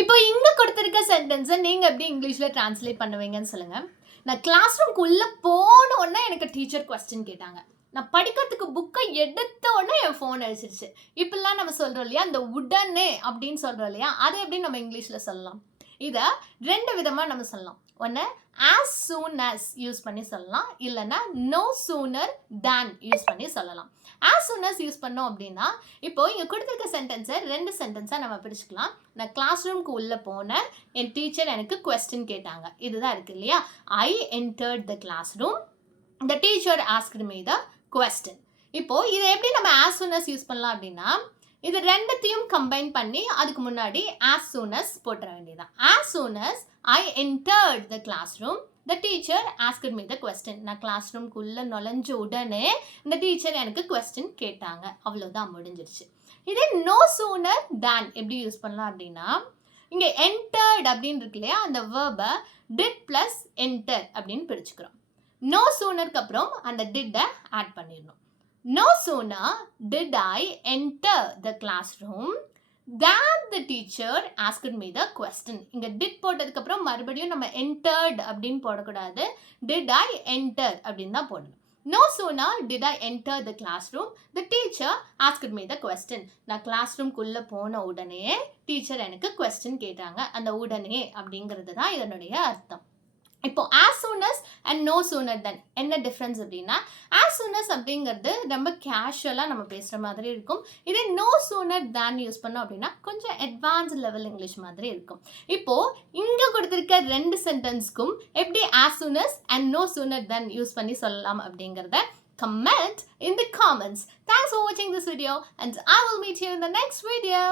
இப்போ இங்க கொடுத்திருக்க சென்டென்ஸை நீங்க எப்படி இங்கிலீஷ்ல டிரான்ஸ்லேட் பண்ணுவீங்கன்னு சொல்லுங்க. நான் கிளாஸ் ரூம்குள்ள போன உடனே எனக்கு டீச்சர் கொஸ்டின் கேட்டாங்க. நான் படிக்கிறதுக்கு புக்கை எடுத்த உடனே என் ஃபோன் அடிச்சிருச்சு. இப்படிலாம் நம்ம சொல்றோம் இல்லையா, அந்த உடனே அப்படின்னு சொல்றோம் இல்லையா, அதை எப்படி நம்ம இங்கிலீஷ்ல சொல்லலாம்? இதை 2 விதமா நம்ம சொல்லலாம். ஒன்று as soon as யூஸ் பண்ணி சொல்லலாம், இல்லைன்னா no sooner than யூஸ் பண்ணி சொல்லலாம். as soon as யூஸ் பண்ணோம் அப்படின்னா, இப்போ இங்கே கொடுத்துருக்க சென்டென்ஸை 2 சென்டென்ஸாக நம்ம பிரிச்சுக்கலாம். நான் கிளாஸ் ரூம்க்கு உள்ளே போனேன், என் டீச்சர் எனக்கு கொஸ்டின் கேட்டாங்க. இதுதான் இருக்குது இல்லையா. I entered the classroom, the teacher asked me the question. இப்போ இதை எப்படி நம்ம as soon as யூஸ் பண்ணலாம் அப்படின்னா, இது 2த்தையும் கம்பைன் பண்ணி அதுக்கு முன்னாடி as soon as போட்டுற வேண்டியதான். as soon as I entered the classroom, the teacher asked me the question. நான் கிளாஸ் ரூம்குள்ளே நுழைஞ்ச உடனே இந்த டீச்சர் எனக்கு கொஸ்டின் கேட்டாங்க. அவ்வளோதான், முடிஞ்சிருச்சு. இதே no sooner than எப்படி யூஸ் பண்ணலாம் அப்படின்னா, இங்கே entered அப்படின்னு இருக்கு இல்லையா, அந்த வேர்பை did plus enter அப்படின்னு பிரிச்சுக்கிறோம். no soonerக்கு அப்புறம் அந்த did ஆட் பண்ணிடணும். No sooner did I enter the classroom than the teacher asked me the question. இங்க did போட்டதுக்கு அப்புறம் மறுபடியும் நம்ம entered அப்படின்னு போடக்கூடாது. did I enter அப்படின்னு தான் போடணும். No sooner did I enter the classroom, the teacher asked me the question. நான் கிளாஸ் ரூம்குள்ளே போன உடனே டீச்சர் எனக்கு கொஸ்டின் கேட்டாங்க. அந்த உடனே அப்படிங்கிறது தான் இதனுடைய அர்த்தம். இப்போ as soon as and no sooner than என்ன டிஃப்ரென்ஸ் அப்படின்னா, as soon as அப்படிங்கிறது ரொம்ப கேஷுவலாக நம்ம பேசுகிற மாதிரி இருக்கும். இதே no sooner than யூஸ் பண்ணோம் அப்படின்னா கொஞ்சம் அட்வான்ஸ் லெவல் இங்கிலீஷ் மாதிரி இருக்கும். இப்போது இங்கே கொடுத்துருக்க 2 சென்டென்ஸ்க்கும் எப்படி as soon as and no sooner than use பண்ணி சொல்லலாம் அப்படிங்கிறத comment in the comments. Thanks for watching this video and I will meet you in the next video.